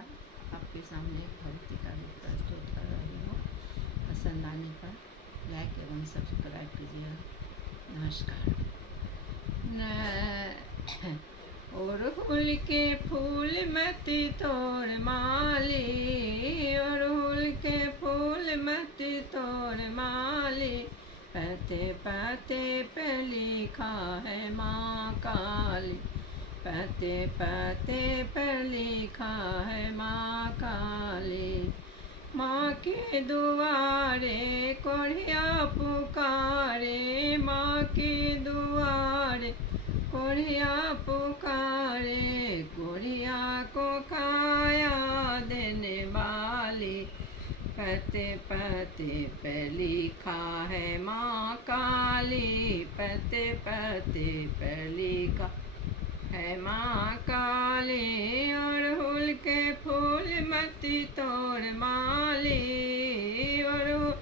नमस्कार। आपके सामने भक्ति का गीत प्रस्तुत कर रही हूँ। पसंद आने पर लाइक एवं सब्सक्राइब कीजिएगा। नमस्कार। अड़हुल के फूल मत तोड़ माली, अड़हुल के फूल मत तोड़ माली, पते पते पे लिखा है माँ काली, पते पते पर लिखा है माँ काली। माँ के दुआरे कोढ़िया पुकारे, माँ के दुआरे कोढ़िया पुकारे, कोढ़िया को काया देने वाली, पते पते पे लिखा है माँ काली, पते पते पे लिखा है माँ काली। अड़हुल के फूल मत तोड़ माली, अड़हुल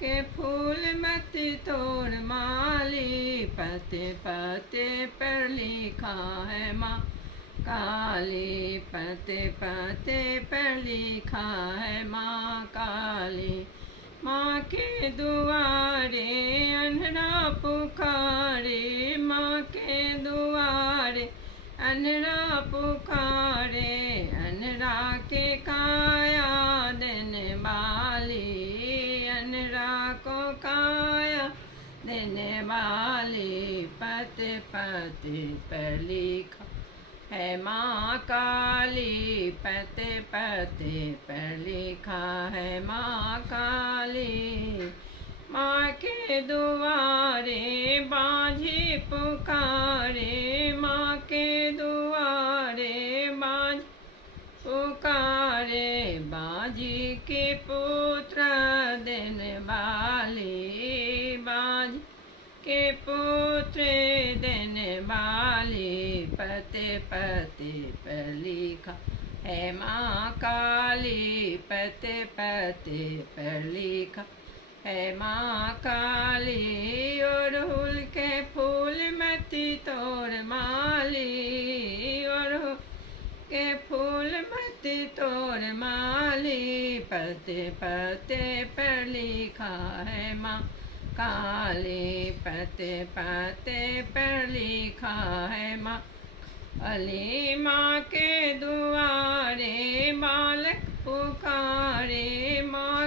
के फूल मत तोड़ माली, पते पते पर लिखा है माँ काली, पते पते पर लिखा है माँ काली। माँ के दुआरे अन्हरा पुकारे, माँ के दुआरे अन्हरा पुकारे, अन्हरा के काया देने वाली, अन्हरा को काया देने वाली, पते पते पर लिखा है माँ काली, पते पते पर लिखा है माँ काली। माँ के दुआरे बाँझी पुकारे, माँ के दुआरे बाँझी पुकारे, बाँझी के पुत्र देने वाली, बाँझी के पुत्र देने वाली, पते पते पर लिखा है माँ काली, पते पते पर लिखा है माँ काली। अड़हुल के फूल मत तोड़ माली, अड़हुल के फूल मत तोड़ माली, पते पते पर लिखा है माँ काली, पते पते पर लिखा है माँ काली। माँ के दुआरे बालक पुकारे, माँ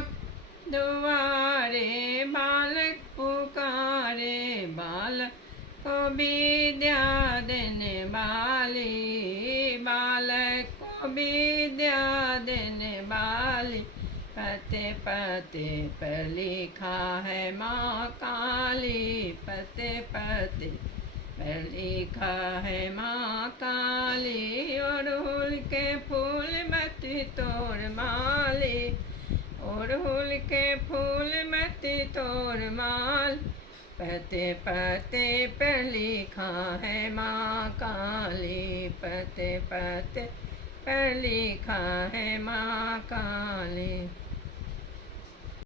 दुआरे बालक पुकारे, बालक को विद्या देने वाली, बालक को विद्या देने वाली, पते पते पर लिखा है माँ काली, पते पते पर लिखा है माँ काली। अड़हुल के फूल मत तोड़ माली, अड़हुल के फूल मत तोड़ माल, पते पते पर लिखा है माँ काली, पते पते पर लिखा है माँ काली।